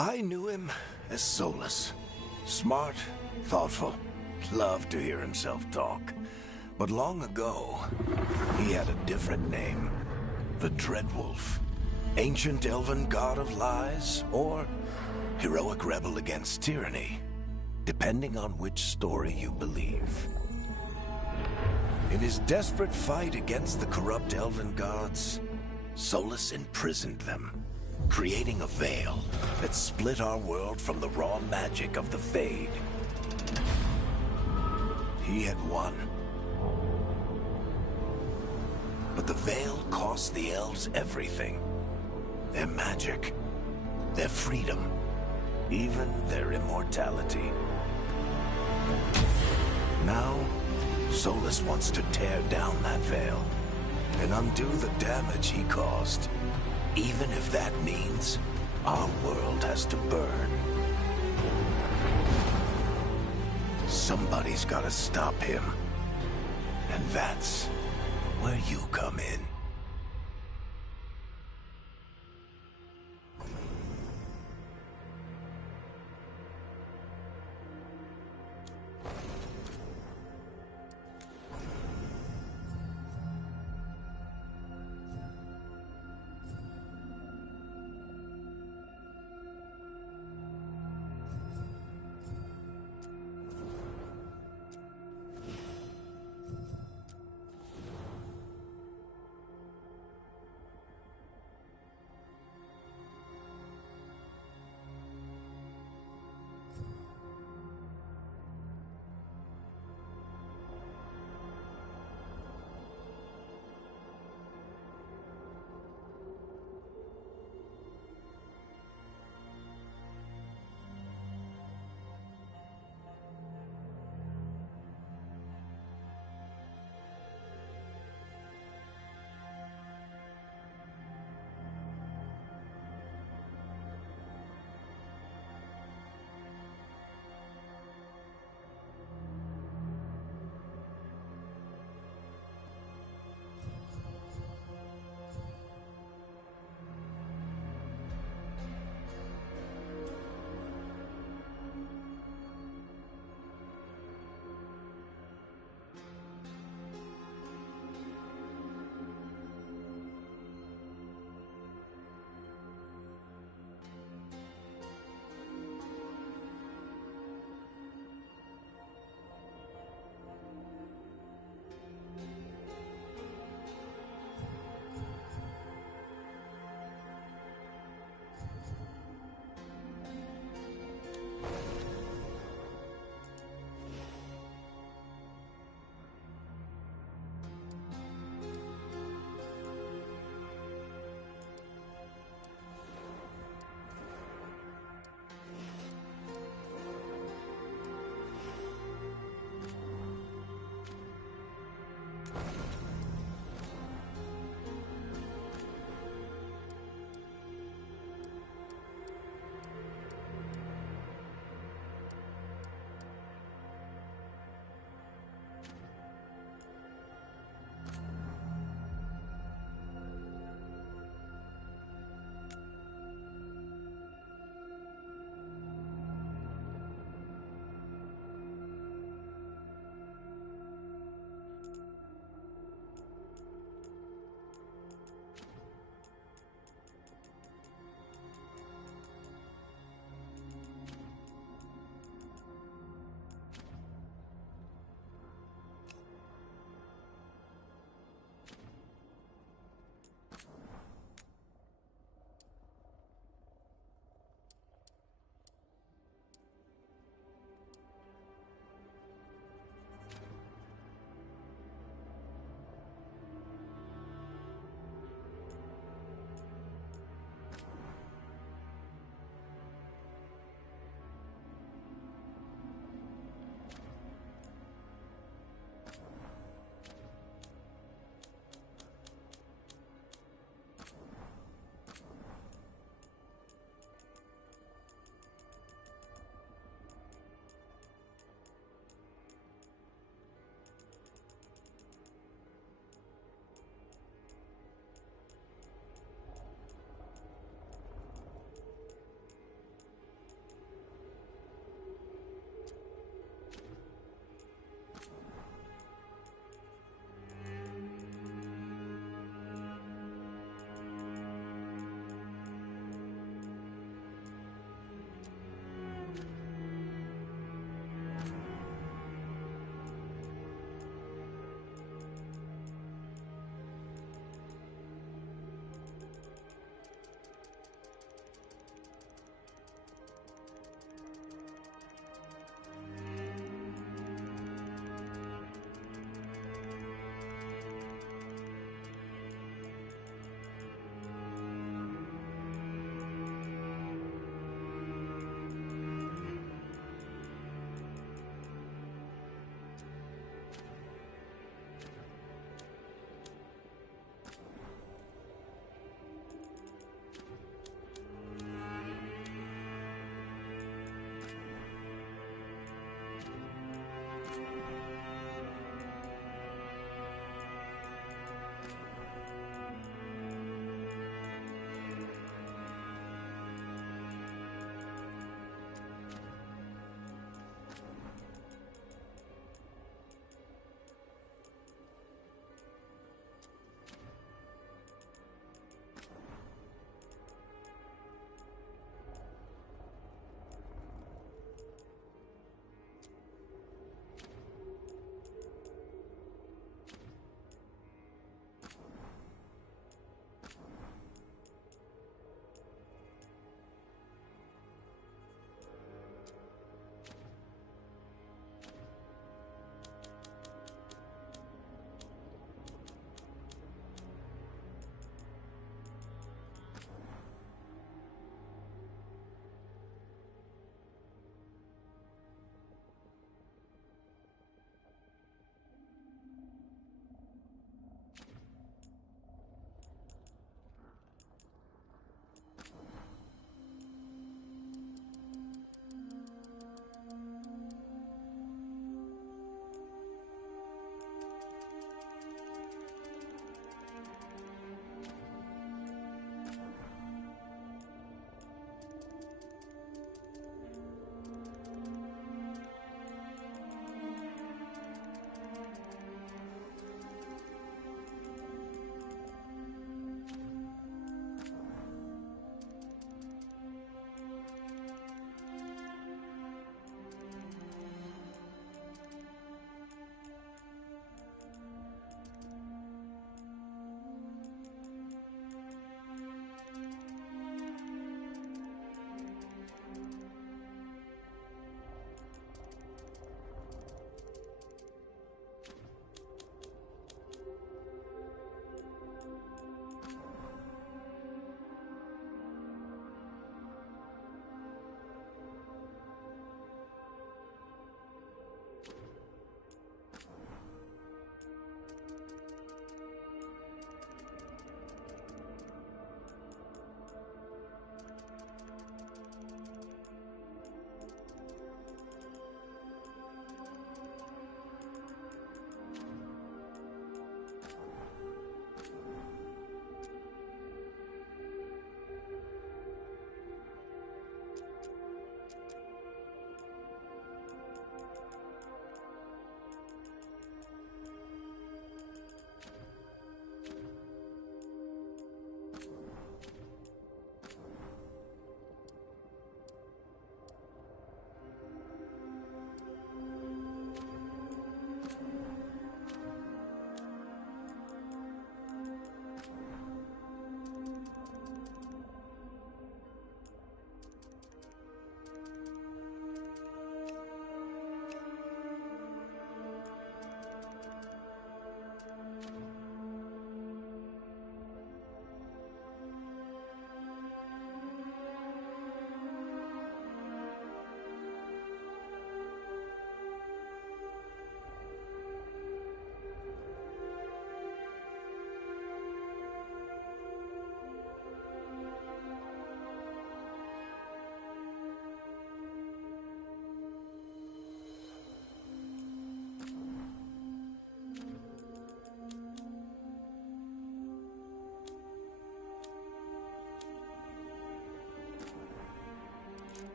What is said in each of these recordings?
I knew him as Solus. Smart, thoughtful, loved to hear himself talk. But long ago, he had a different name. The Dreadwolf. Ancient elven god of lies, or heroic rebel against tyranny, depending on which story you believe. In his desperate fight against the corrupt elven gods, Solus imprisoned them, creating a veil that split our world from the raw magic of the Fade. He had won. But the veil cost the elves everything. Their magic, their freedom, even their immortality. Now, Solus wants to tear down that veil and undo the damage he caused, even if that means our world has to burn. Somebody's gotta stop him, and that's where you come in.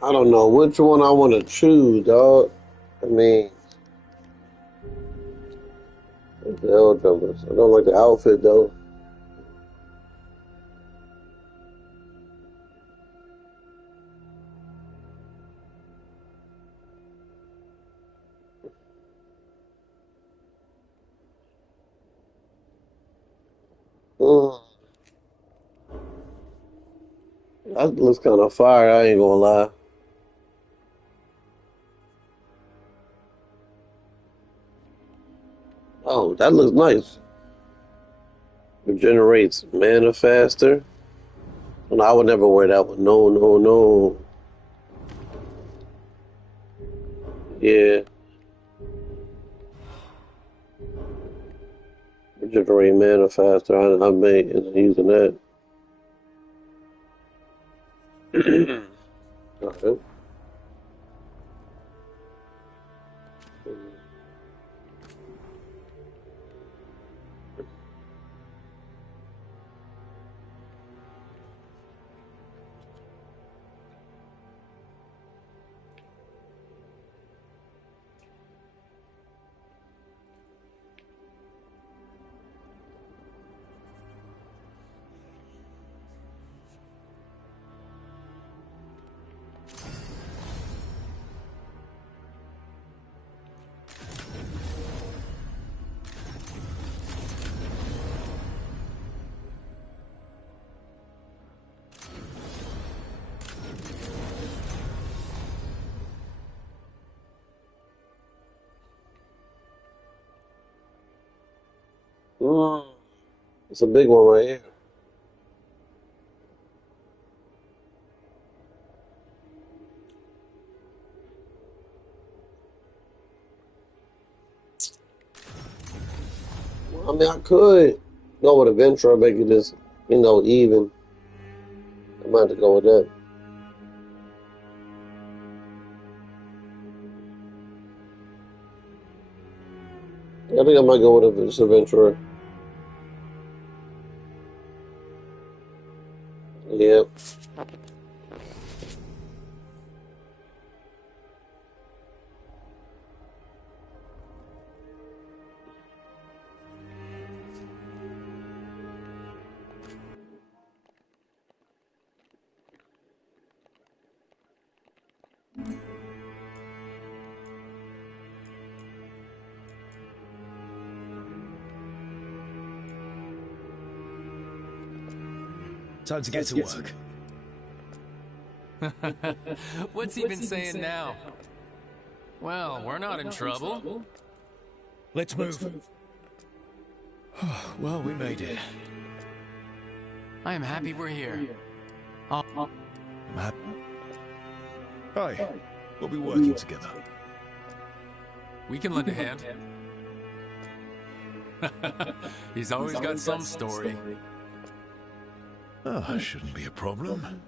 I don't know which one I want to choose, dog. I mean, the Hell Jumpers. I don't like the outfit though. Mm, that looks kind of fire. I ain't gonna lie. Oh, that looks nice. Regenerates mana faster. No, I would never wear that one. No, no, no. Yeah, regenerate mana faster. I may end up using that. Alright. Mm, it's a big one right here. Well, I mean, I could go with a Venture, make it just, even. I might have to go with that. I think I might go with a Venture. Yep. Time to get to work. What's he been saying now? Well, we're not in trouble. Let's move. Well, we made it. I am happy we're here. I'm happy. Hi. We'll be working together. We can lend a hand. He's always got some story. Oh, shouldn't be a problem.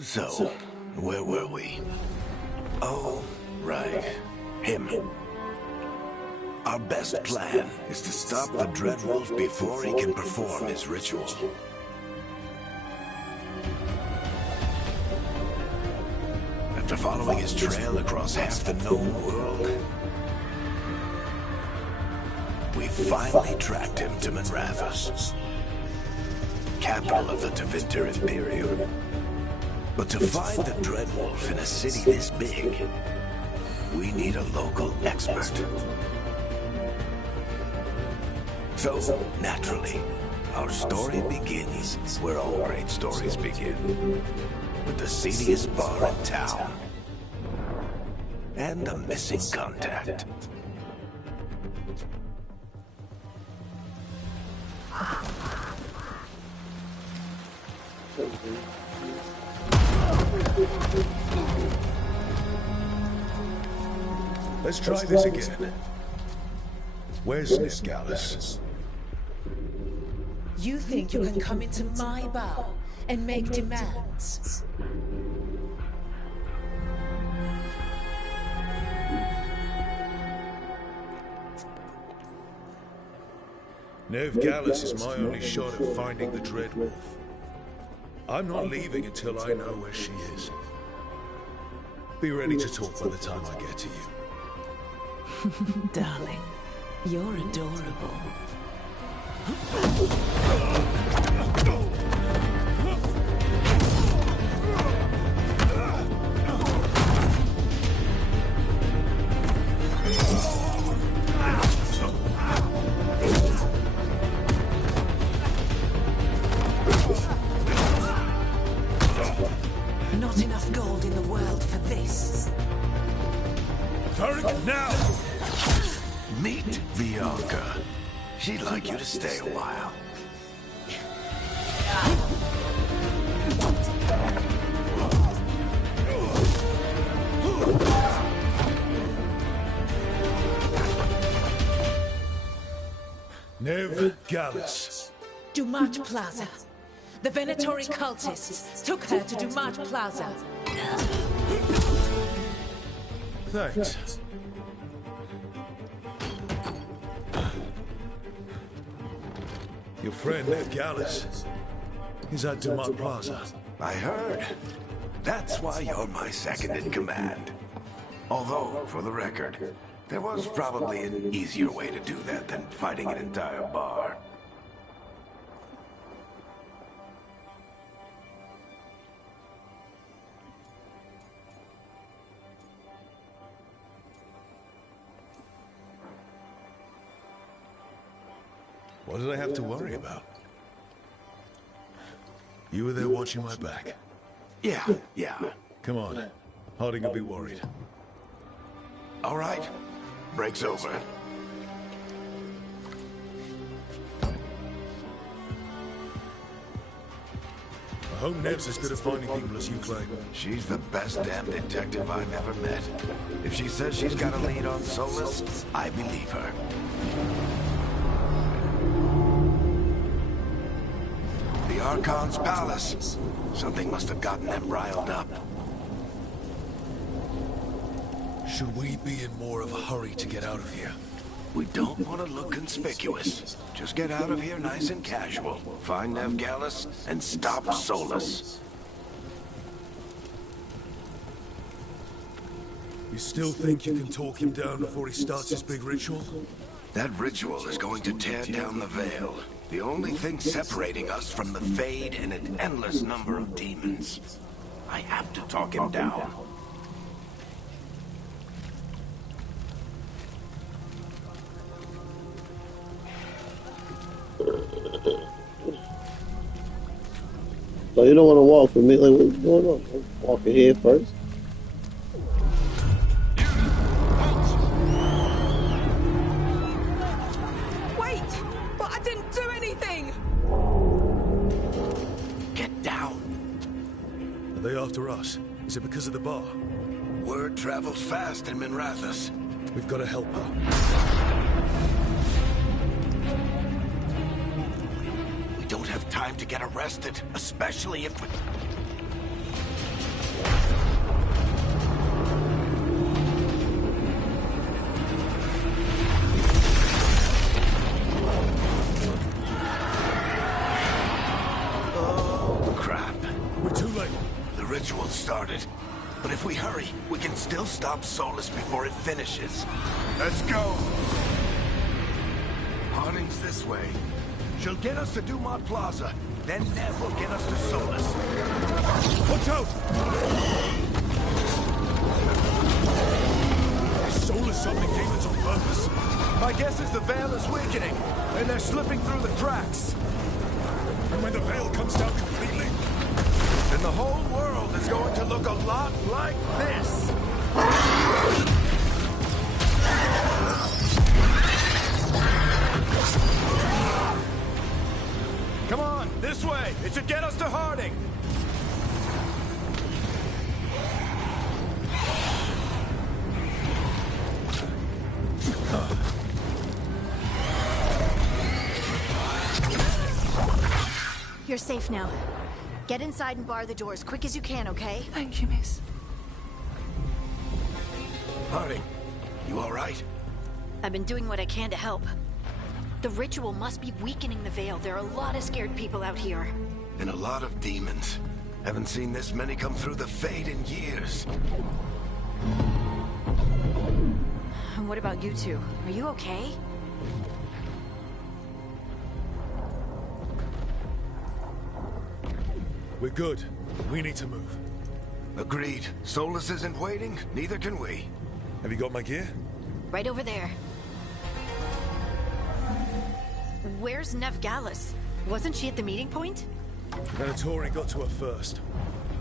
So, where were we? Oh, right. Him. Our best plan is to stop the Dreadwolf before he can perform his ritual. After following his trail across half the known world, we finally tracked him to Manrathus, capital of the Tevinter Imperium. But to find the Dreadwolf in a city this big, we need a local expert. So, naturally, our story begins where all great stories begin. With the seediest bar in town. And a missing contact. Let's try this again. Where's Miss Gallus? You think you can come into my bar and make demands? Nev Gallus is my only shot at finding the Dreadwolf. I'm not leaving until I know where she is. Be ready to talk by the time I get to you. Darling, you're adorable. Not enough gold in the world for this. Tarek, now! Meet Bianca. She'd like you to stay a while. Nev Gallus. Dumat Plaza. The Venatori cultists took her to Dumat Plaza. Thanks. Your friend Nev Gallus. He's at Dumat Plaza. I heard. That's why you're my second in command. Although, for the record, there was probably an easier way to do that than fighting an entire bar. What did I have to worry about? You were there watching my back. Yeah. Come on. Harding will be worried. All right. Break's over. I hope Nev's as good at finding people as you claim. She's the best damn detective I've ever met. If she says she's got a lead on Solus, I believe her. The Archon's palace. Something must have gotten them riled up. Should we be in more of a hurry to get out of here? We don't want to look conspicuous. Just get out of here nice and casual. Find Nev Gallus and stop Solus. You still think you can talk him down before he starts his big ritual? That ritual is going to tear down the Veil. The only thing separating us from the Fade and an endless number of demons. I have to talk him down. So you don't want to walk with me? Like, what's going on? I'm walking here first. Wait! But I didn't do anything! Get down. Are they after us? Is it because of the bar? Word travels fast in Minrathous. We've got to help her. We don't have time to get arrested, especially if we... Oh, crap. We're too late. The ritual started. But if we hurry, we can still stop Solus before it finishes. Let's go! Harding's this way. She'll get us to Dumat Plaza. Then Nev will get us to Solus. Watch out! Is Solus summoning demons on purpose? My guess is the Veil is weakening, and they're slipping through the cracks. And when the veil comes down completely, Then the whole world is going to look a lot like this. Come on, this way. It should get us to Harding. You're safe now. Get inside and bar the doors quick as you can, okay? Thank you, miss. Harding, you all right? I've been doing what I can to help. The ritual must be weakening the Veil. There are a lot of scared people out here. And a lot of demons. Haven't seen this many come through the Fade in years. And what about you two? Are you okay? We're good. We need to move. Agreed. Solus isn't waiting, neither can we. Have you got my gear? Right over there. Where's Nev Gallus? Wasn't she at the meeting point? Venatori got to her first.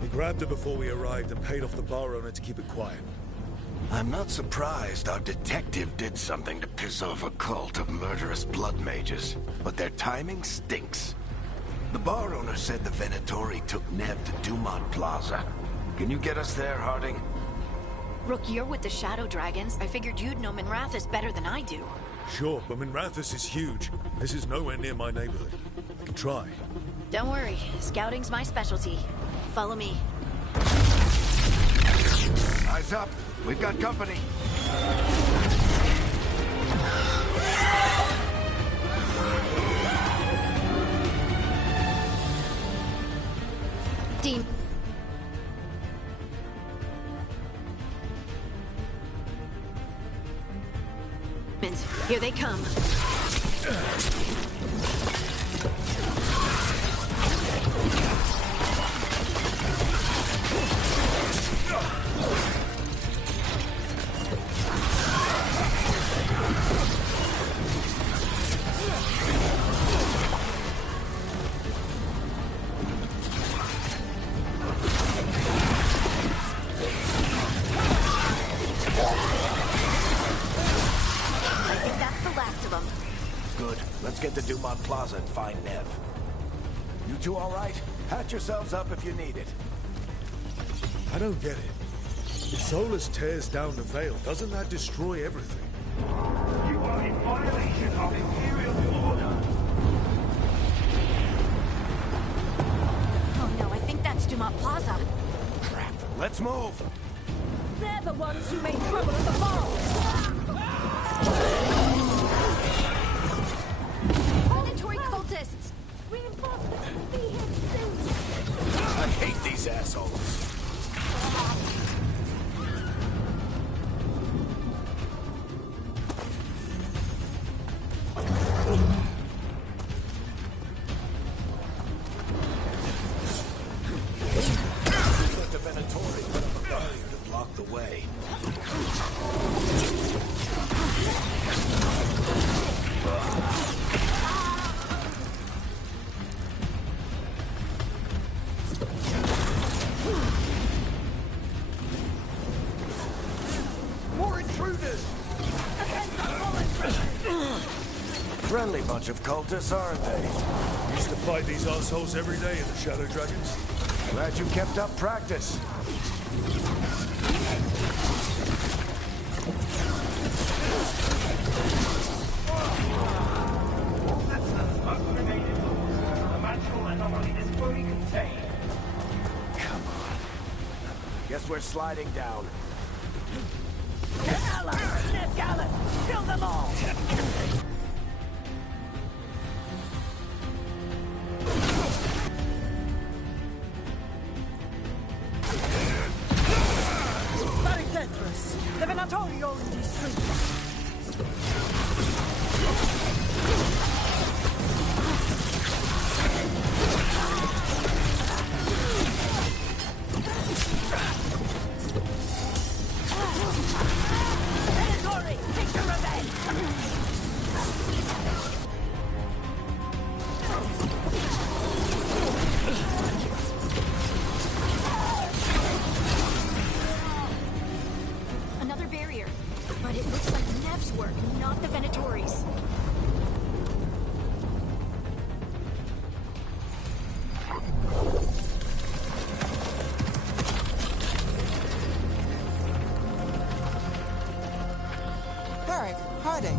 We grabbed her before we arrived and paid off the bar owner to keep it quiet. I'm not surprised our detective did something to piss off a cult of murderous blood mages, but their timing stinks. The bar owner said the Venatori took Nev to Dumont Plaza. Can you get us there, Harding? Rook, you're with the Shadow Dragons. I figured you'd know Minrathous better than I do. Sure, but Minrathous is huge. This is nowhere near my neighborhood. I can try. Don't worry. Scouting's my specialty. Follow me. Eyes up. We've got company. Dean. Here they come. Get to Dumont Plaza and find Nev. You two all right? Patch yourselves up if you need it. I don't get it. If Solus tears down the Veil, doesn't that destroy everything? You are in violation of Imperial order. Oh no, I think that's Dumont Plaza. Crap. Let's move. They're the ones who made trouble at the ball. Predatory cultists! I hate these assholes. The Venatori put up a barrier to block the way. More intruders! Friendly bunch of cultists, aren't they? Used to fight these assholes every day in the Shadow Dragons. Glad you kept up practice. The magical anomaly is fully contained. Come on. Guess we're sliding down. Nev Gallus! Kill them all! Very dangerous. The Venatori are in these streets. Venatori, take your revenge! Another barrier. But it looks like Nev's work, not the Venatori's. Eric, Harding.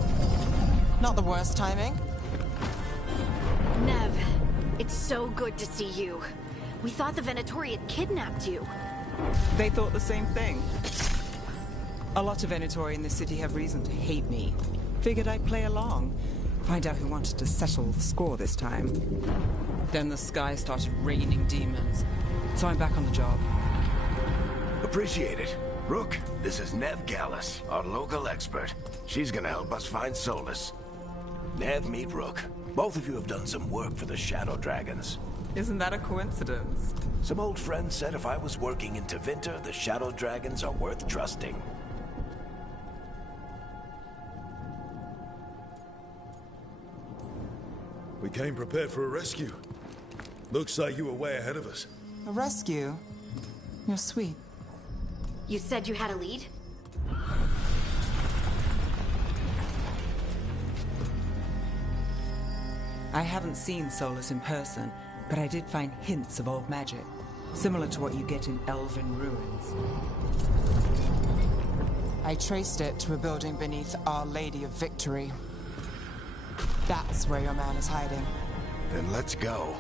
Not the worst timing. Nev, It's so good to see you. We thought the Venatori had kidnapped you. They thought the same thing. A lot of Venatori in this city have reason to hate me. Figured I'd play along. Find out who wanted to settle the score this time. Then the sky started raining demons. So I'm back on the job. Appreciate it. Rook, this is Nev Gallus, our local expert. She's gonna help us find Solus. Nev, meet Rook. Both of you have done some work for the Shadow Dragons. Isn't that a coincidence? Some old friends said if I was working in Tevinter, the Shadow Dragons are worth trusting. We came prepared for a rescue. Looks like you were way ahead of us. A rescue? You're sweet. You said you had a lead? I haven't seen Solus in person, but I did find hints of old magic, similar to what you get in elven ruins. I traced it to a building beneath Our Lady of Victory. That's where your man is hiding. Then let's go.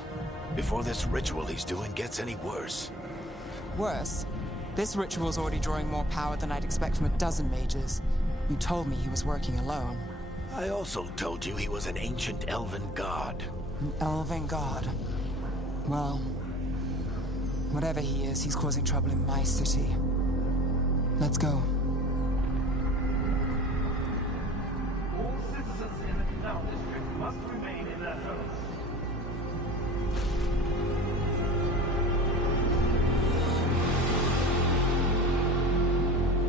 Before this ritual he's doing gets any worse. Worse, this ritual's already drawing more power than I'd expect from a dozen mages. You told me he was working alone. I also told you he was an ancient elven god. An elven god? Well, whatever he is, he's causing trouble in my city. Let's go. All citizens in the Canal District must remain in their homes.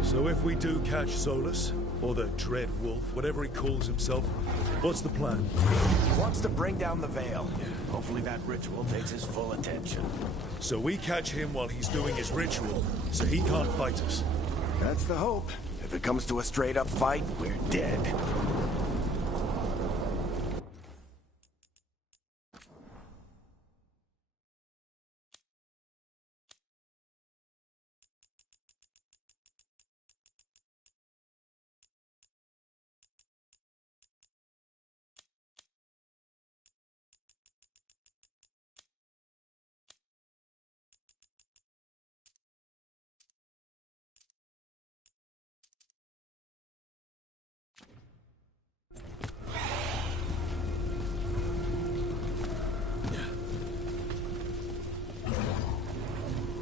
So if we do catch Solus, or the Dread Wolf, whatever he calls himself, what's the plan? He wants to bring down the Veil. Hopefully that ritual takes his full attention. So we catch him while he's doing his ritual, so he can't fight us. That's the hope. If it comes to a straight-up fight, we're dead.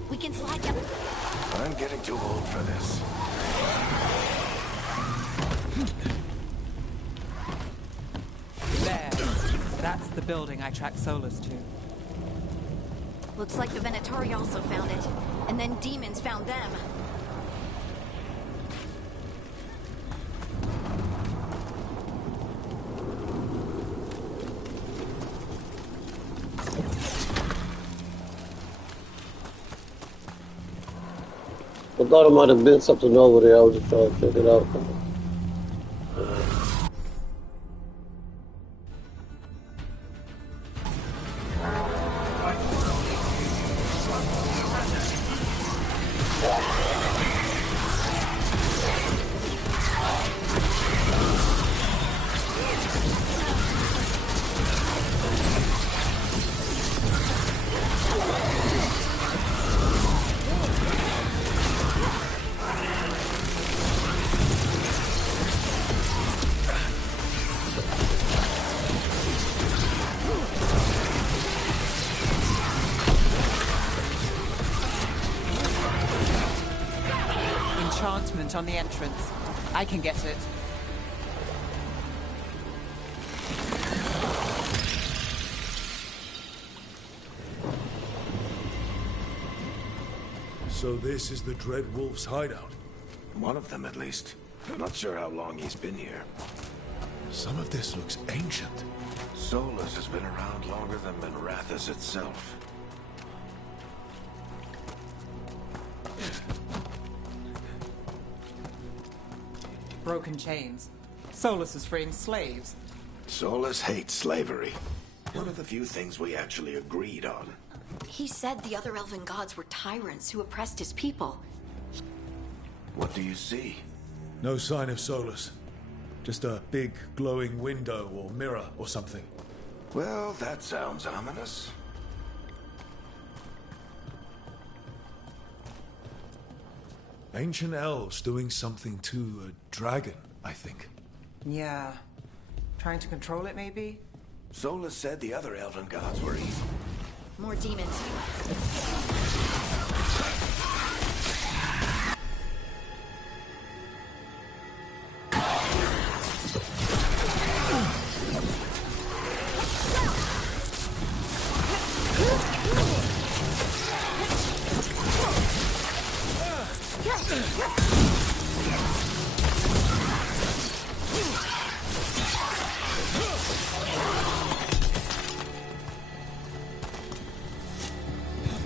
We can slide down. I'm getting too old for this. There. That's the building I tracked Solus to. Looks like the Venatori also found it. And then demons found them. I thought it might have been something over there. I was just trying to check it out. Enchantment on the entrance. I can get it. So this is the Dread Wolf's hideout. One of them, at least. I'm not sure how long he's been here. Some of this looks ancient. Solus has been around longer than Minrathous itself. Broken chains. Solus is freeing slaves. Solus hates slavery. One of the few things we actually agreed on. He said the other elven gods were tyrants who oppressed his people. What do you see? No sign of Solus. Just a big glowing window or mirror or something. Well, that sounds ominous. Ancient elves doing something to a dragon, I think. Yeah. Trying to control it, maybe? Solus said the other elven gods were evil. More demons.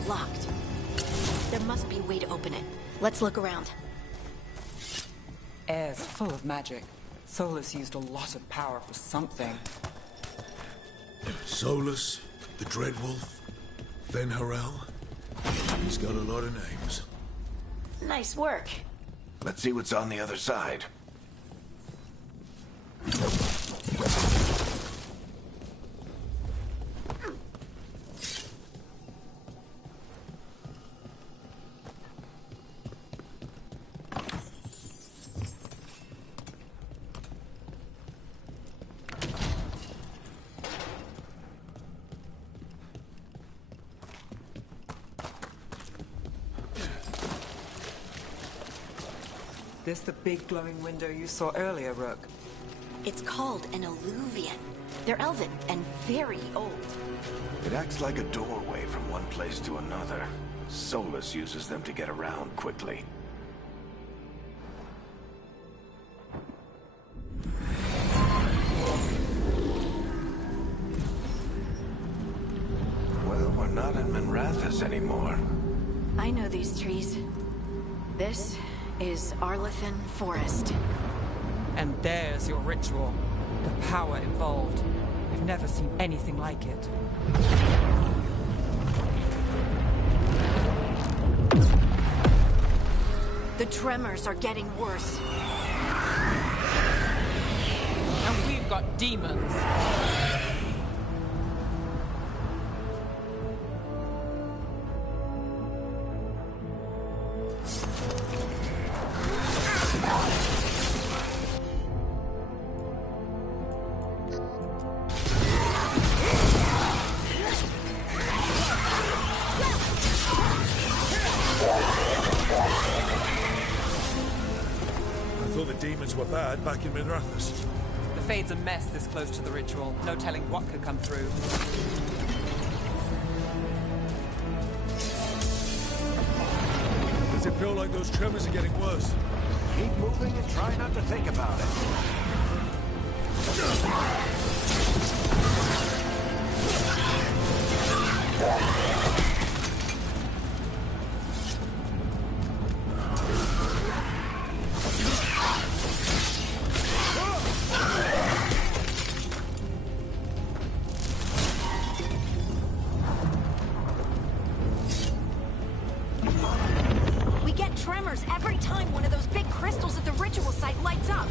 Locked. There must be a way to open it. Let's look around. Air's full of magic. Solus used a lot of power for something. Solus, the Dreadwolf, Venharel. He's got a lot of names. Nice work. Let's see what's on the other side. This the big glowing window you saw earlier, Rook? It's called an alluvian. They're elven and very old. It acts like a doorway from one place to another. Solus uses them to get around quickly. Well, we're not in Minrathous anymore. I know these trees. This is Arlethan Forest. And there's your ritual. The power involved. I've never seen anything like it. The tremors are getting worse. And we've got demons. I thought the demons were bad back in Minrathous. The Fade's a mess this close to the ritual. No telling what could come through. Does it feel like those tremors are getting worse? Keep moving and try not to think about it. We get tremors every time one of those big crystals at the ritual site lights up.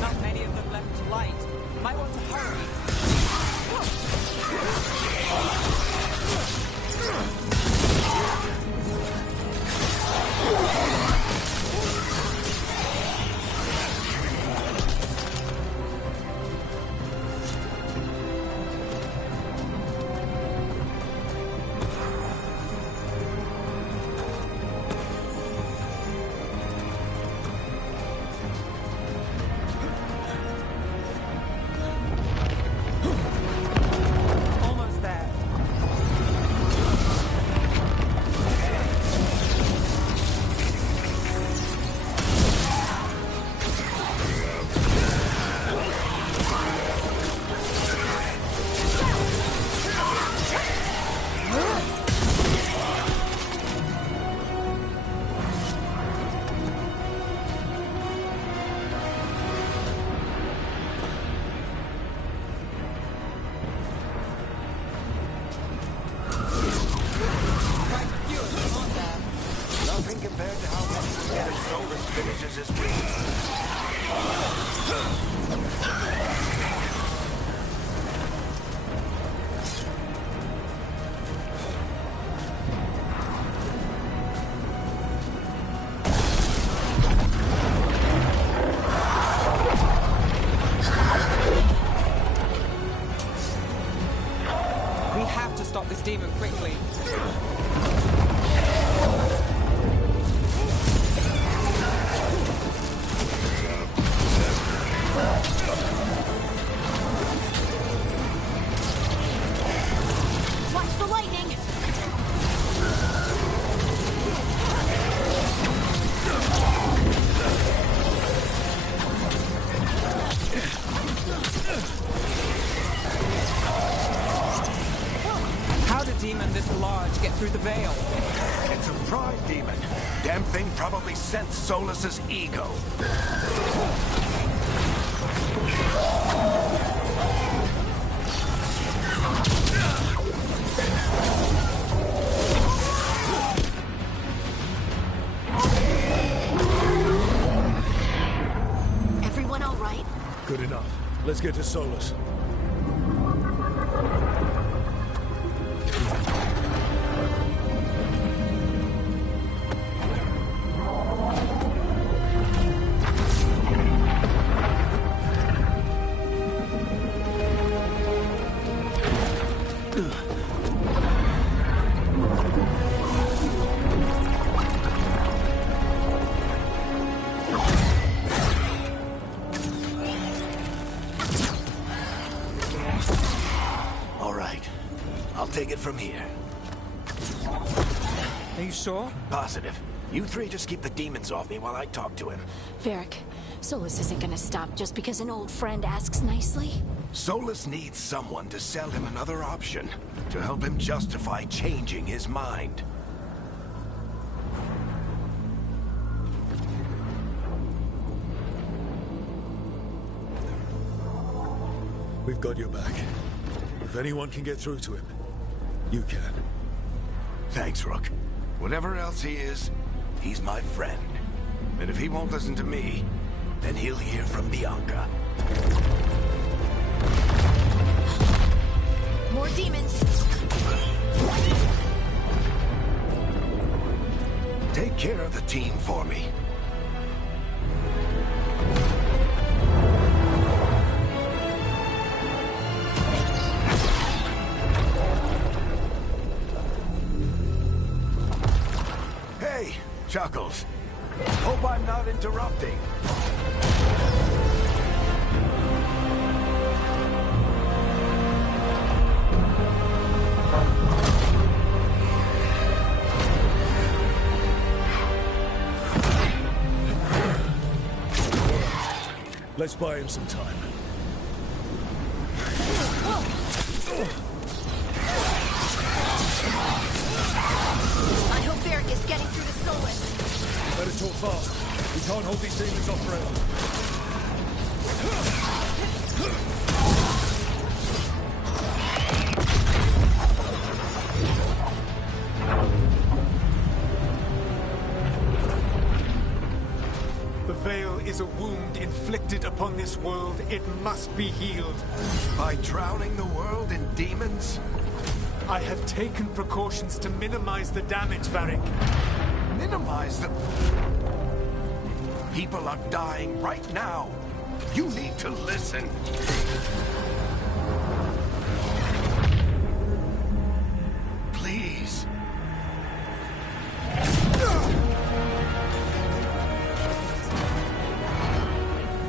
Not many of them left to light. Might want to hurry. Almost there. Quite a few of them, aren't there? Nothing compared to how many we get as Solus finishes his ritual. Damn thing probably sensed Solus's ego. Everyone all right? Good enough. Let's get to Solus. Take it from here. Are you sure? Positive. You three just keep the demons off me while I talk to him. Varric, Solus isn't gonna stop just because an old friend asks nicely. Solus needs someone to sell him another option, to help him justify changing his mind. We've got your back. If anyone can get through to him, you can. Thanks, Rook. Whatever else he is, he's my friend. And if he won't listen to me, then he'll hear from Bianca. More demons! Take care of the team for me. Chuckles. Hope I'm not interrupting. Let's buy him some time. I hope Varric is getting through to Solus. Better talk fast. We can't hold these demons off forever. The Veil is a wound inflicted upon this world. It must be healed. By drowning the world in demons? I have taken precautions to minimize the damage, Varric. Minimize the... People are dying right now. You need to listen. Please.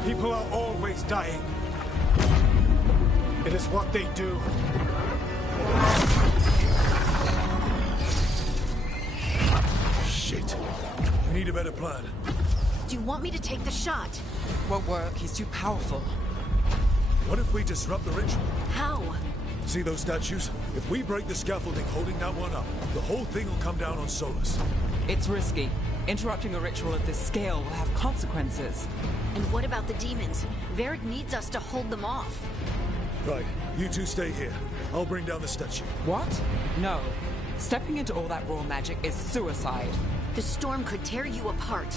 People are always dying. It is what they do. Shit. We need a better plan. Do you want me to take the shot? Won't work. He's too powerful. What if we disrupt the ritual? How? See those statues? If we break the scaffolding holding that one up, the whole thing will come down on Solus. It's risky. Interrupting a ritual of this scale will have consequences. And what about the demons? Varric needs us to hold them off. Right. You two stay here. I'll bring down the statue. What? No. Stepping into all that raw magic is suicide. The storm could tear you apart.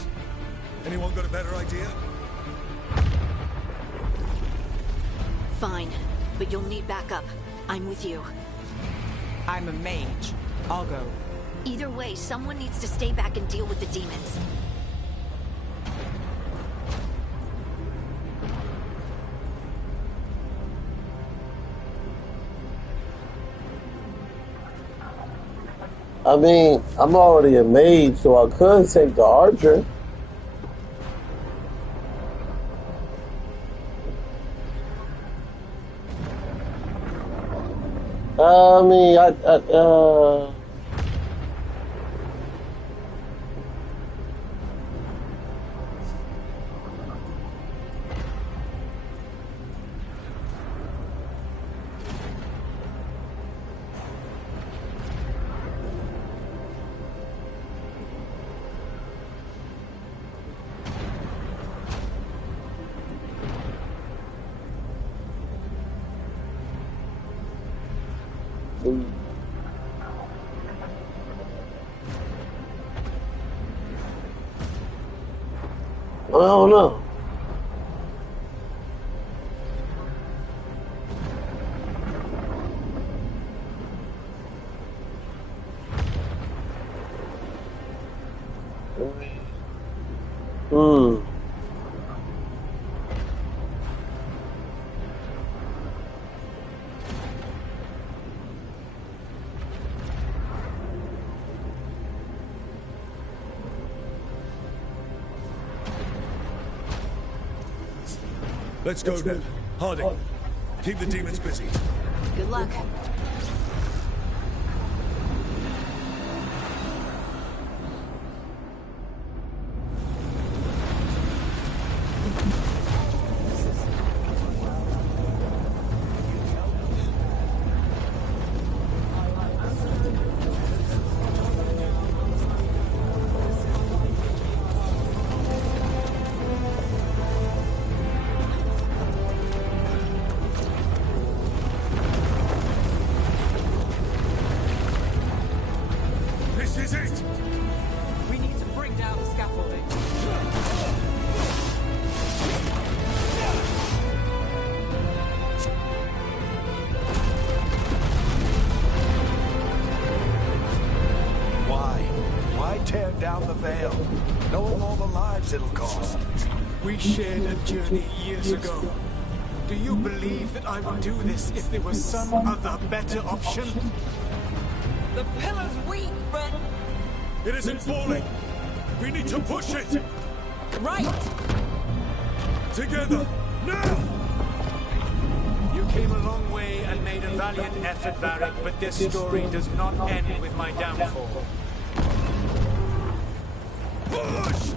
Anyone got a better idea? Fine, but you'll need backup. I'm with you. I'm a mage. I'll go. Either way, someone needs to stay back and deal with the demons. I mean, I'm already a mage, so I could take the archer. I mean, I don't know. Let's go, Ned. Harding, keep the demons busy. Good luck. Down the Veil, knowing all the lives it'll cost. We shared a journey years ago. Do you believe that I would do this if there was some other better option? The pillar's weak, but... It isn't falling! We need to push it! Right! Together! Now! You came a long way and made a valiant effort, Varric, but this story does not end with my downfall. Push!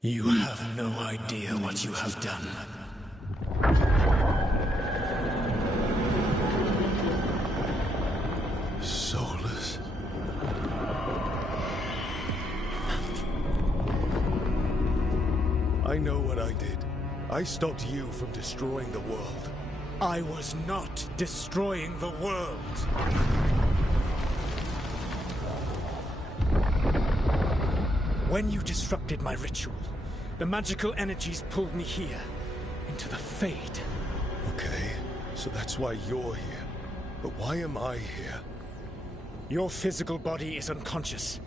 You have no idea what you have done. Soulless. I know what I did. I stopped you from destroying the world. I was not destroying the world. When you disrupted my ritual, the magical energies pulled me here, into the Fade. Okay, so that's why you're here. But why am I here? Your physical body is unconscious,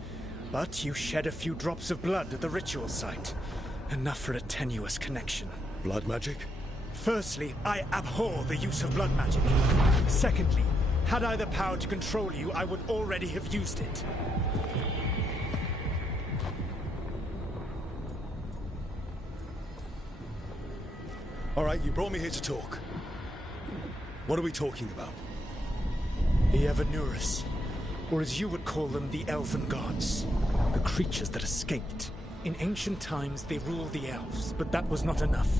but you shed a few drops of blood at the ritual site. Enough for a tenuous connection. Blood magic? Firstly, I abhor the use of blood magic. Secondly, had I the power to control you, I would already have used it. All right, you brought me here to talk. What are we talking about? The Evanurus, or as you would call them, the Elven Gods. The creatures that escaped. In ancient times, they ruled the elves, but that was not enough.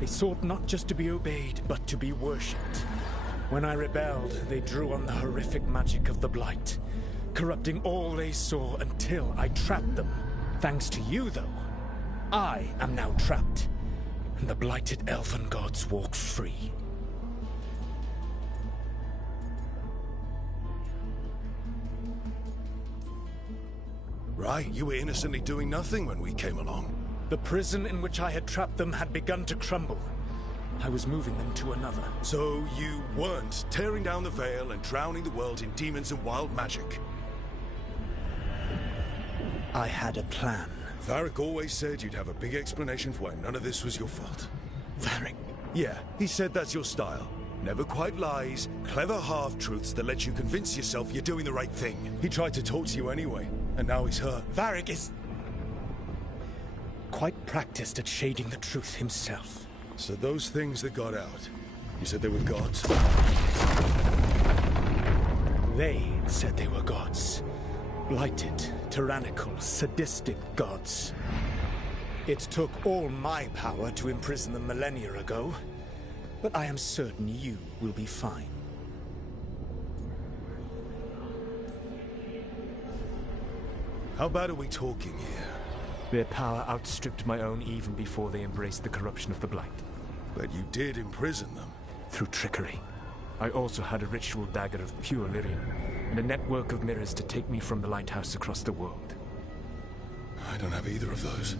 They sought not just to be obeyed, but to be worshipped. When I rebelled, they drew on the horrific magic of the Blight, corrupting all they saw until I trapped them. Thanks to you, though, I am now trapped, and the blighted Elven Gods walk free. Right, you were innocently doing nothing when we came along. The prison in which I had trapped them had begun to crumble. I was moving them to another. So you weren't tearing down the veil and drowning the world in demons and wild magic? I had a plan. Varric always said you'd have a big explanation for why none of this was your fault. Varric? Yeah, he said that's your style. Never quite lies, clever half-truths that let you convince yourself you're doing the right thing. He tried to talk to you anyway, and now he's hurt. Varric is quite practiced at shading the truth himself. So those things that got out, you said they were gods? They said they were gods. Blighted, tyrannical, sadistic gods. It took all my power to imprison them millennia ago, but I am certain you will be fine. How bad are we talking here? Their power outstripped my own even before they embraced the corruption of the Blight. But you did imprison them. Through trickery. I also had a ritual dagger of pure lyrium, and a network of mirrors to take me from the lighthouse across the world. I don't have either of those.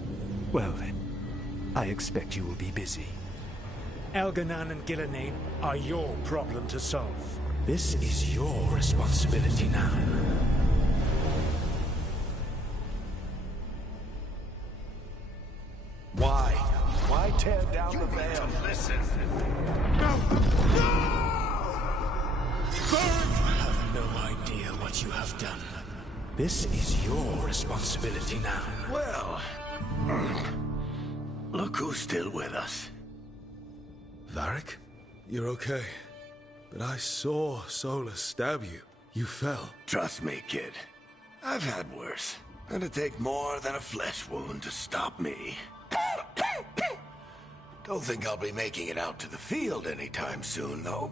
Well then, I expect you will be busy. Elganan and Gillenane are your problem to solve. This is your responsibility now. Why? Why tear down the veil? Listen. No! No! You have no idea what you have done. This is your responsibility now. Well, look who's still with us. Varric? You're okay. But I saw Solus stab you. You fell. Trust me, kid. I've had worse. It'd take more than a flesh wound to stop me. Don't think I'll be making it out to the field anytime soon, though.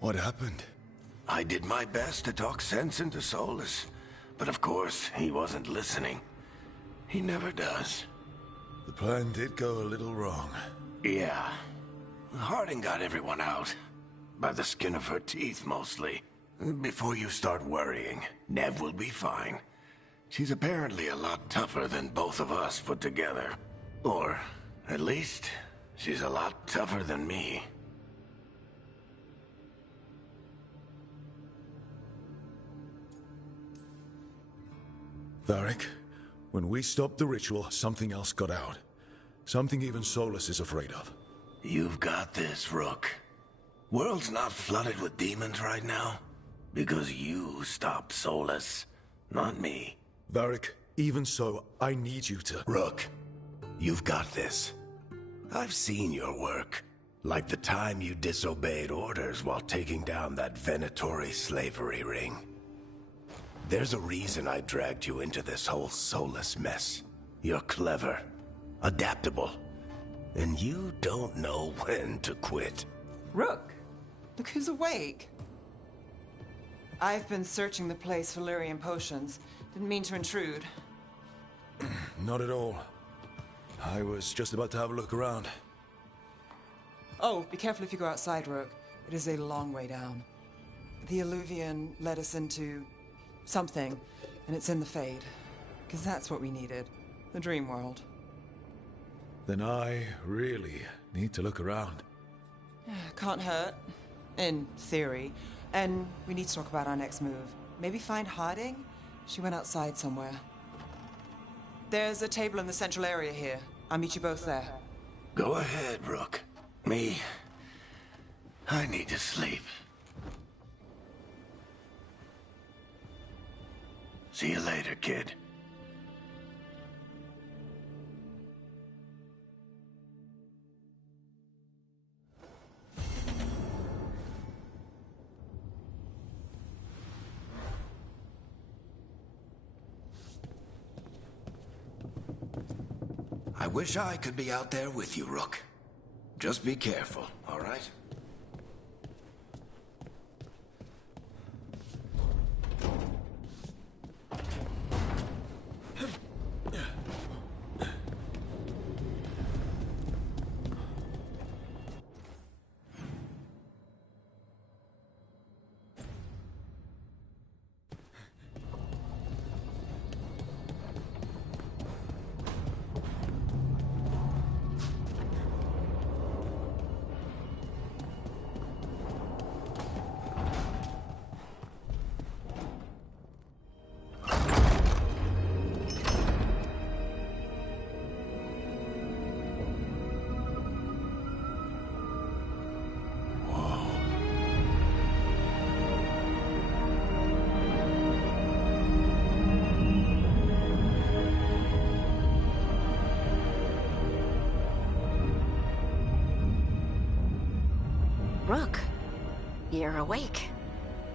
What happened? I did my best to talk sense into Solus, but of course, he wasn't listening. He never does. The plan did go a little wrong. Yeah. Harding got everyone out. By the skin of her teeth, mostly. Before you start worrying, Nev will be fine. She's apparently a lot tougher than both of us put together. Or, at least, she's a lot tougher than me. Varric, when we stopped the ritual, something else got out. Something even Solus is afraid of. You've got this, Rook. World's not flooded with demons right now. Because you stopped Solus, not me. Varric, even so, I need you to... Rook, you've got this. I've seen your work. Like the time you disobeyed orders while taking down that Venatori slavery ring. There's a reason I dragged you into this whole Solus mess. You're clever, adaptable, and you don't know when to quit. Rook, look who's awake. I've been searching the place for lyrium potions. Didn't mean to intrude. Not at all. I was just about to have a look around. Oh, be careful if you go outside, Rook. It is a long way down. The Illuvian led us into something, and it's in the Fade. Because that's what we needed. The dream world. Then I really need to look around. Can't hurt. In theory. And we need to talk about our next move. Maybe find Harding? She went outside somewhere. There's a table in the central area here. I'll meet you both there. Go ahead, Rook. I need to sleep. See you later, kid. I wish I could be out there with you, Rook. Just be careful, all right? Rook, you're awake.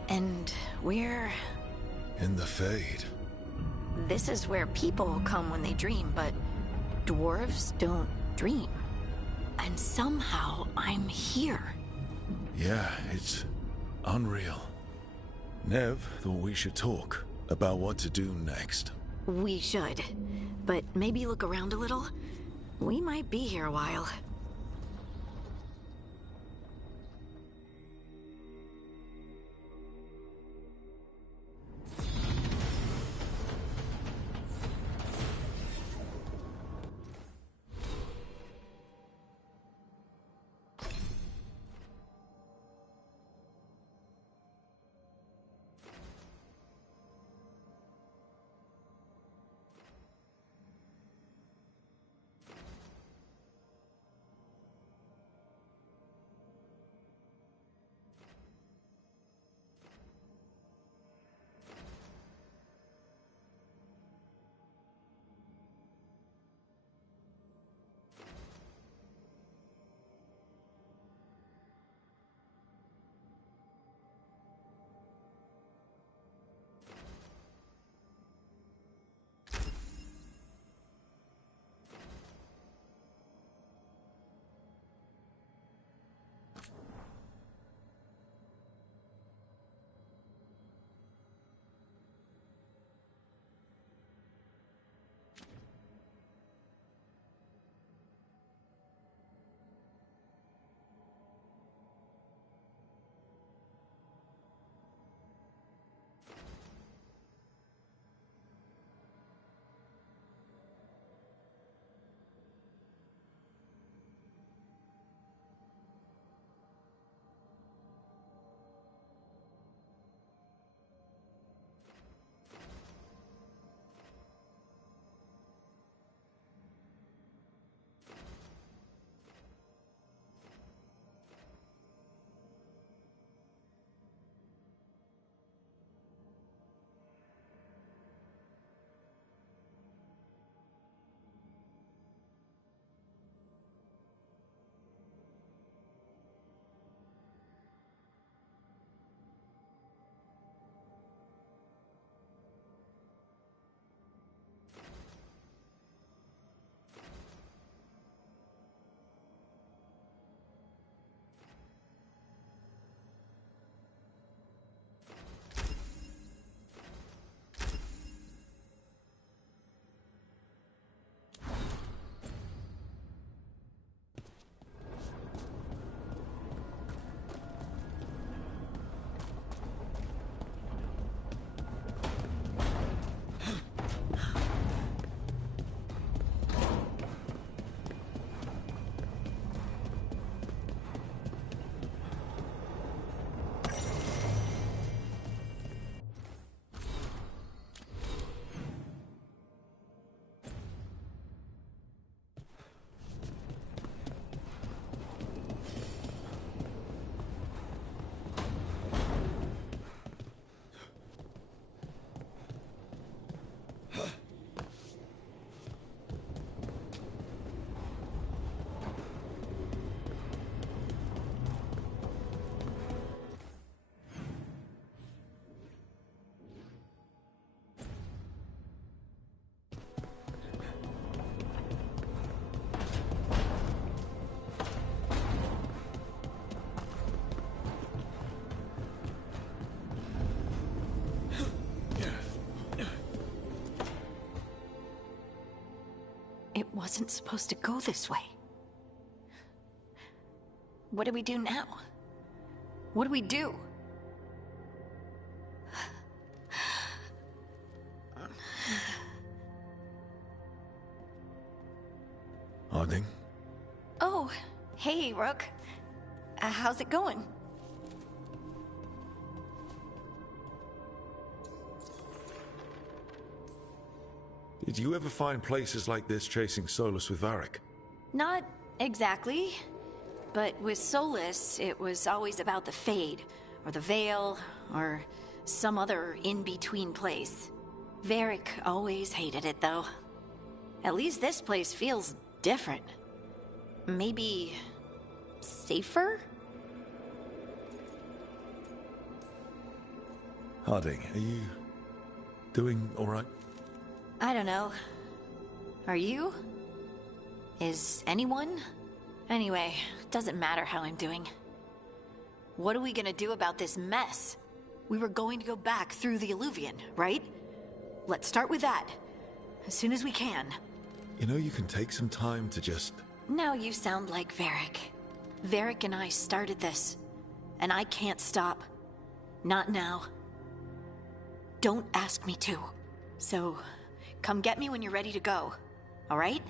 And we're... In the Fade. This is where people come when they dream, but dwarves don't dream. And somehow I'm here. Yeah, it's unreal. Nev thought we should talk about what to do next. We should. But maybe look around a little. We might be here a while. It wasn't supposed to go this way. What do we do now? What do we do? Harding? Oh, hey, Rook. How's it going? Did you ever find places like this chasing Solus with Varric? Not exactly. But with Solus, it was always about the Fade, or the Veil, or some other in-between place. Varric always hated it, though. At least this place feels different. Maybe safer? Harding, are you doing all right? I don't know. Are you? Is anyone? Anyway, doesn't matter how I'm doing. What are we gonna do about this mess? We were going to go back through the Illuvian, right? Let's start with that. As soon as we can. You know, you can take some time to just... Now you sound like Varric. Varric and I started this. And I can't stop. Not now. Don't ask me to. So, come get me when you're ready to go. All right?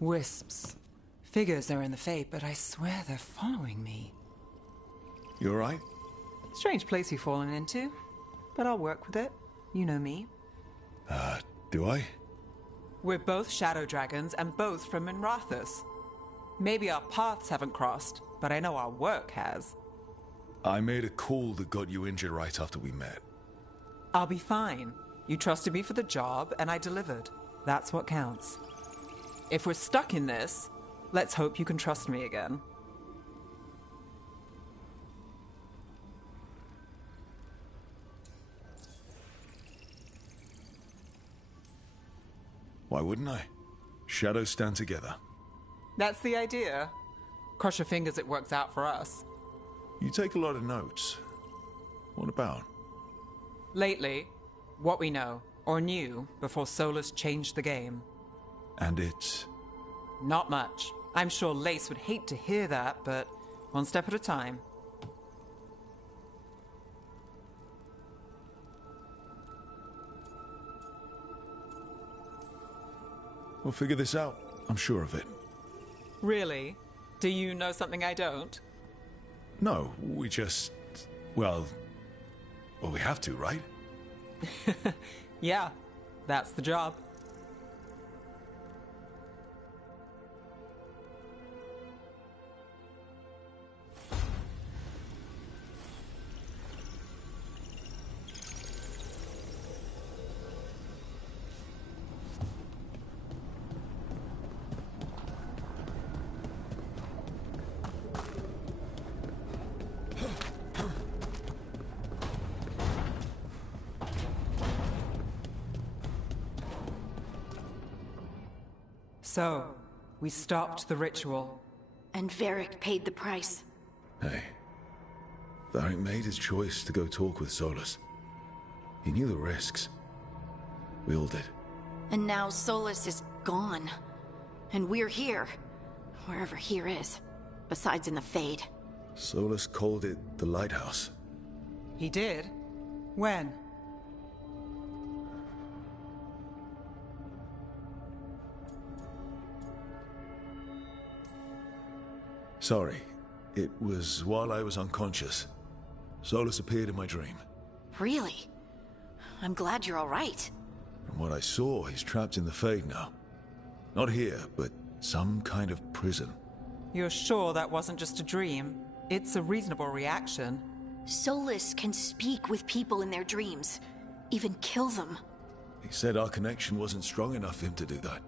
Wisps. Figures are in the Fate, but I swear they're following me. You all right? Strange place you've fallen into, but I'll work with it. You know me. Do I? We're both Shadow Dragons and both from Minrathous. Maybe our paths haven't crossed, but I know our work has. I made a call that got you injured right after we met. I'll be fine. You trusted me for the job, and I delivered. That's what counts. If we're stuck in this, let's hope you can trust me again. Why wouldn't I? Shadows stand together. That's the idea. Cross your fingers it works out for us. You take a lot of notes. What about? Lately, what we know, or knew, before Solus changed the game. And it's... Not much. I'm sure Lace would hate to hear that, but one step at a time. We'll figure this out. I'm sure of it. Really? Do you know something I don't? No, we just... Well, we have to, right? Yeah, that's the job. So, we stopped the ritual. And Varric paid the price. Hey. Varric made his choice to go talk with Solus. He knew the risks. We all did. And now Solus is gone. And we're here. Wherever here is. Besides in the Fade. Solus called it the Lighthouse. He did? When? Sorry. It was while I was unconscious. Solus appeared in my dream. Really? I'm glad you're all right. From what I saw, he's trapped in the Fade now. Not here, but some kind of prison. You're sure that wasn't just a dream? It's a reasonable reaction. Solus can speak with people in their dreams, even kill them. He said our connection wasn't strong enough for him to do that.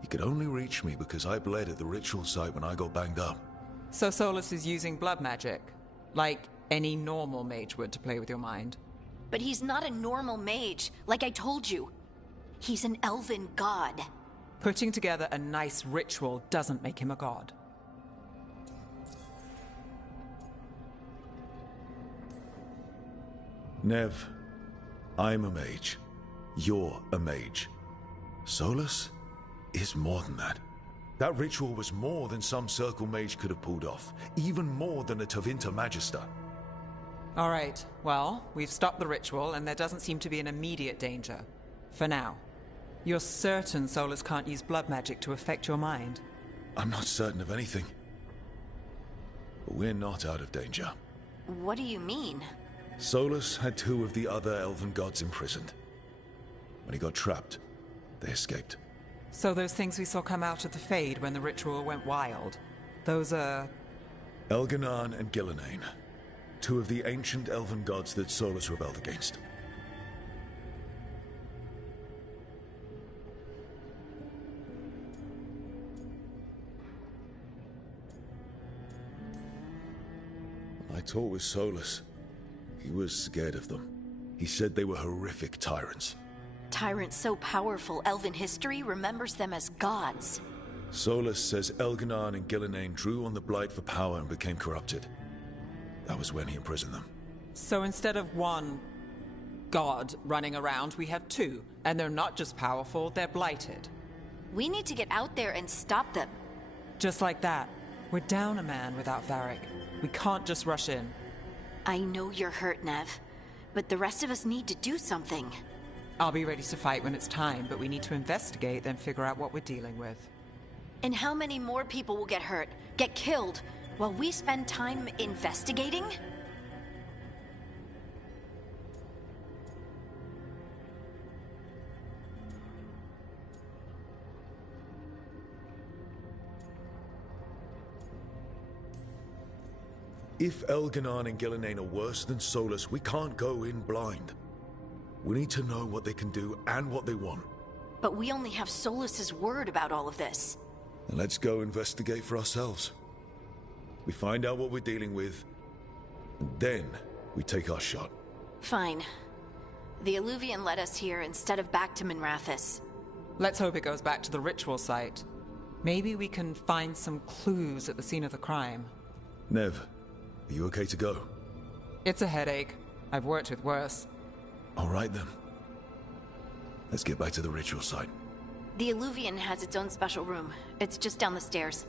He could only reach me because I bled at the ritual site when I got banged up. So Solus is using blood magic, like any normal mage would to play with your mind. But he's not a normal mage, like I told you. He's an elven god. Putting together a nice ritual doesn't make him a god. Nev, I'm a mage. You're a mage. Solus is more than that. That ritual was more than some circle mage could have pulled off. Even more than a Tevinter Magister. All right, well, we've stopped the ritual and there doesn't seem to be an immediate danger. For now. You're certain Solus can't use blood magic to affect your mind? I'm not certain of anything. But we're not out of danger. What do you mean? Solus had 2 of the other elven gods imprisoned. When he got trapped, they escaped. So those things we saw come out of the Fade when the ritual went wild, those are... Elganan and Gillenane. 2 of the ancient elven gods that Solus rebelled against. When I talked with Solus, he was scared of them. He said they were horrific tyrants. Tyrants so powerful, elven history remembers them as gods. Solus says Elganan and Gillenane drew on the Blight for power and became corrupted. That was when he imprisoned them. So instead of 1 god running around, we have 2. And they're not just powerful, they're blighted. We need to get out there and stop them. Just like that. We're down a man without Varric. We can't just rush in. I know you're hurt, Nev, but the rest of us need to do something. I'll be ready to fight when it's time, but we need to investigate, then figure out what we're dealing with. And how many more people will get hurt, get killed, while we spend time investigating? If Elganan and Gillenane are worse than Solus, we can't go in blind. We need to know what they can do and what they want. But we only have Solus's word about all of this. And let's go investigate for ourselves. We find out what we're dealing with, and then we take our shot. Fine. The Illuvian led us here instead of back to Minrathous. Let's hope it goes back to the ritual site. Maybe we can find some clues at the scene of the crime. Nev, are you okay to go? It's a headache. I've worked with worse. All right then. Let's get back to the ritual site. The Illuvian has its own special room. It's just down the stairs.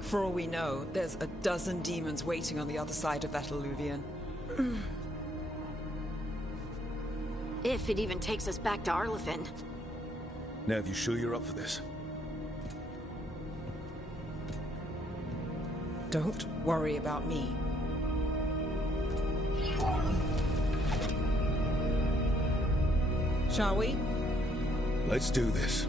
For all we know, there's a dozen demons waiting on the other side of that Illuvian. If it even takes us back to Arlefin. Nev, you sure you're up for this? Don't worry about me. Shall we? Let's do this.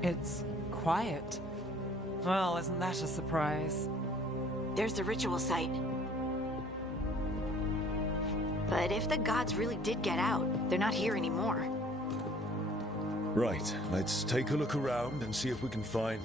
It's quiet. Well, isn't that a surprise? There's the ritual site. But if the gods really did get out, they're not here anymore. Right, let's take a look around and see if we can find...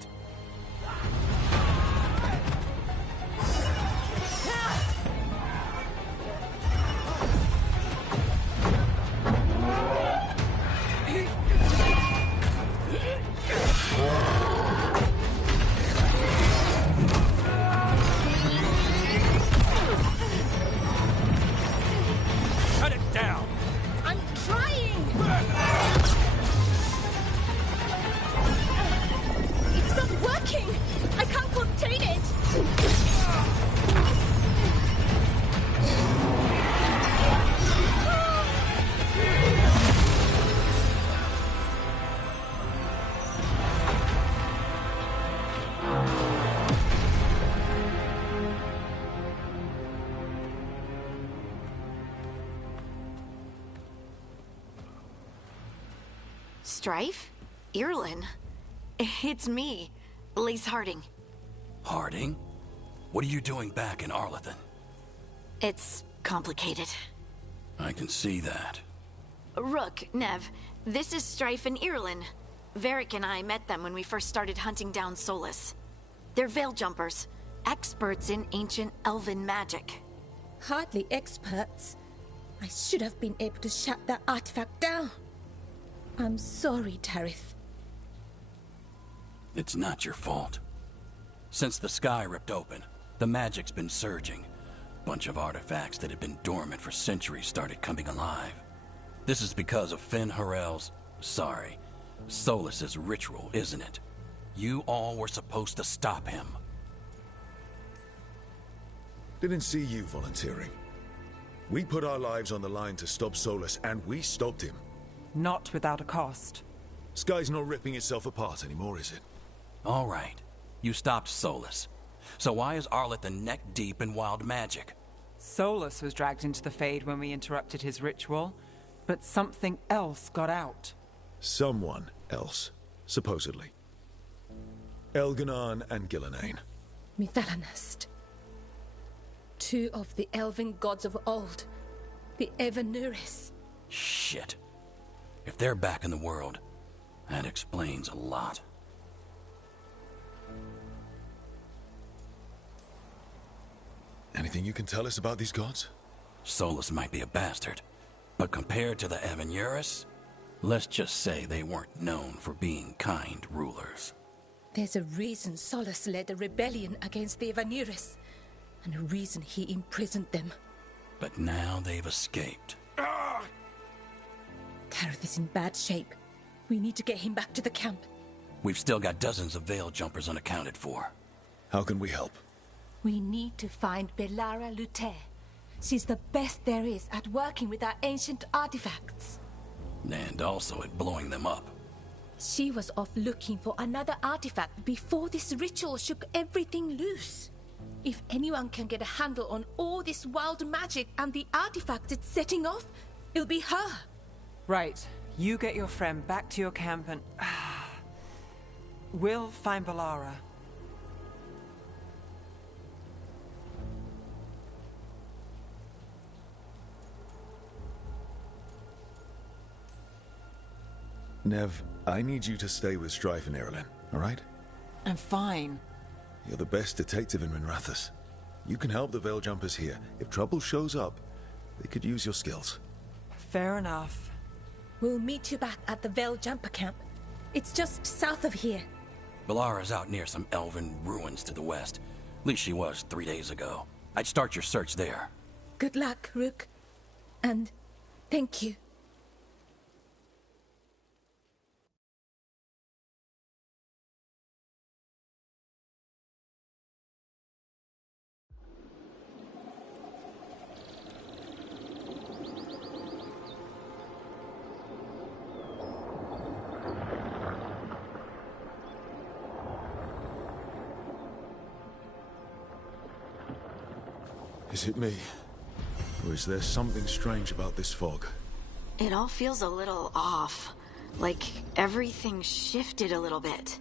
Strife? Irlin? It's me, Lace Harding. Harding? What are you doing back in Arlethan? It's complicated. I can see that. Rook, Nev, this is Strife and Irlin. Varric and I met them when we first started hunting down Solus. They're veil jumpers, experts in ancient elven magic. Hardly experts. I should have been able to shut that artifact down. I'm sorry, Tarith. It's not your fault. Since the sky ripped open, the magic's been surging. Bunch of artifacts that had been dormant for centuries started coming alive. This is because of Finn Harel's... Solus's ritual, isn't it? You all were supposed to stop him. Didn't see you volunteering. We put our lives on the line to stop Solus, and we stopped him. Not without a cost. Sky's not ripping itself apart anymore, is it? All right. You stopped Solus. So why is Arlethan neck deep in wild magic? Solus was dragged into the Fade when we interrupted his ritual, but something else got out. Someone else, supposedly. Elganon and Gillenane. Mithalanast. Two of the elven gods of old. The Evanuris. Shit. If they're back in the world, that explains a lot. Anything you can tell us about these gods? Solus might be a bastard, but compared to the Evanuris, let's just say they weren't known for being kind rulers. There's a reason Solus led a rebellion against the Evanuris, and a reason he imprisoned them. But now they've escaped. Tarith is in bad shape. We need to get him back to the camp. We've still got dozens of veil jumpers unaccounted for. How can we help? We need to find Belara Luther. She's the best there is at working with our ancient artifacts. And also at blowing them up. She was off looking for another artifact before this ritual shook everything loose. If anyone can get a handle on all this wild magic and the artifacts it's setting off, it'll be her. Right. You get your friend back to your camp and... we'll find Belara. Nev, I need you to stay with Strife and Irlin, all right? I'm fine. You're the best detective in Minrathous. You can help the Veil Jumpers here. If trouble shows up, they could use your skills. Fair enough. We'll meet you back at the Veil Jumper camp. It's just south of here. Belara's out near some elven ruins to the west. At least she was 3 days ago. I'd start your search there. Good luck, Rook. And thank you. Is it me? Or is there something strange about this fog? It all feels a little off. Like everything shifted a little bit.